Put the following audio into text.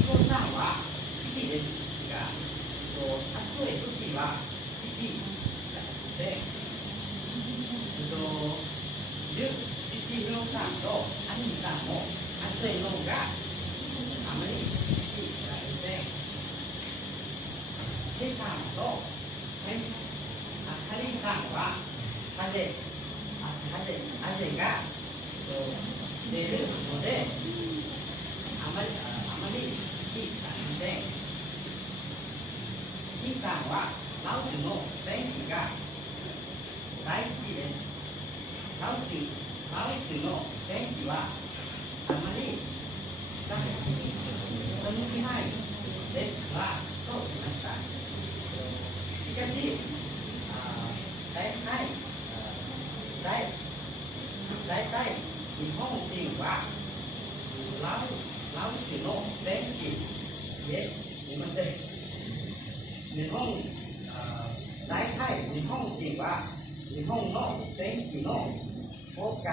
父さんは好きですが、暑い時は好きで、父のさんと兄さんも暑いのがあまり好きじゃありません。ケさんとハリーさんは汗が出るのであまり好きじゃありません。キさんはラオスの天気が大好きです。ラオスの天気はあまり寒くないですからと言いました。しかし、大体日本人はラオスの天気でいません。大体日本人は日本の天気の方が